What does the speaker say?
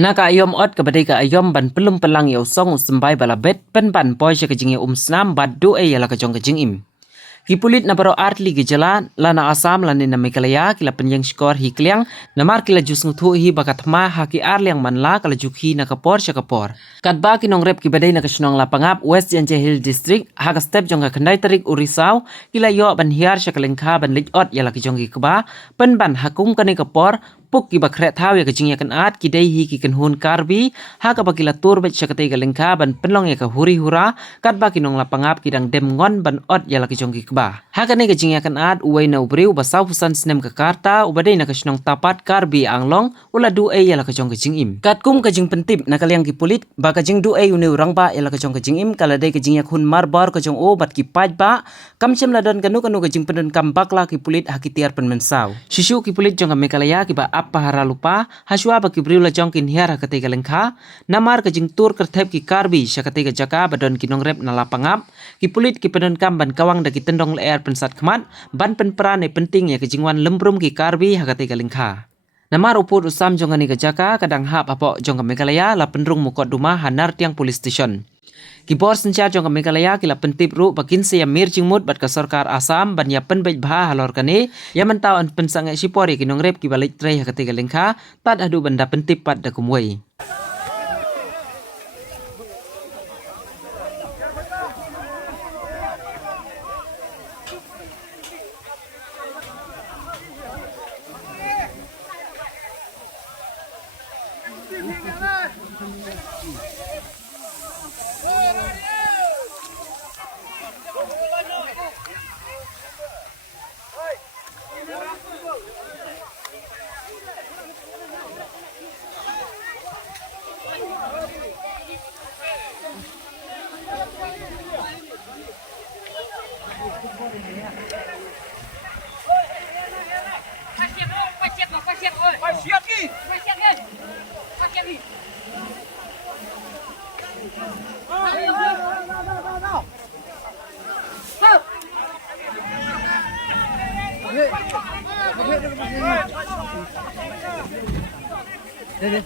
Naka ayom ot kabadai ka ayom ban pelum pelang ya usong usembay balabet pen ban boy sya kajing ya snam badu e ya la kajong kajing im. Kipulit na baro artli gejala lana asam lani na mekalaya kila penyeng skor hi kliang namar kila jus nguthu hi bakat ma haki arliang manla kala jukhi na kapor sya kapor. Katba kinong rep kibadai na kasunong lapangap West Janjay Hill District haka step jong kandai tarik urisau kila yo ban hiar sya kalengka ban lit ot ya la kajong ki kaba pen ban hakum kani kapor puk ki bakret thaw ya kajing ya kan at kidai hi ki kan hun karbi haka bakila tur bet sya katai kalengka ban penlong ya ka huri hura katba kinong lapangap kidang dem ngon ban ot ya la kajong ki kaba. Haka ni kajing ya kan at uway na ubriu basaw pusan sinem ka karta ubadai na kasunong tapat karbi anglong ula du ay ya la kajong kajing im. Katkum kajing pentip na kalyang ki pulit ba kajing du ay uni urang ba ya la kajong kajing im kaladai kajing ya hun marbar kajong o bat ki paj ba kamcem ladon kanu kajing pendon kambak la ki pulit hakitiar pen mensaw. Shishu ki pulit jong mekalaya ki ba apa hara lupa haswa ba ki briu la jong kin hiar hakatai kalengka namar kajing tur kertep ki karbi syakatai ka jaka badon kinong rep na lapangap ki pulit ki pendon kam ban kawang da ki tendong le air pensat kemat ban penperan penting ya kejingwan lembrum ki karbi hakatai kalengka. Namar upur usam jongani ka jaka kadang hap apo jong mekalaya la penrung mukot duma hanar tiang police station. Kibor sencar jong mekalaya kila pentip ru bakin se mir jingmut bat ka sarkar Asam ban ya penbej bha halor kane ya mentau an pensang sipori kinong rep ki balik trai hakatai kalengka tad adu benda pentip pat da kumwei. Đây đây.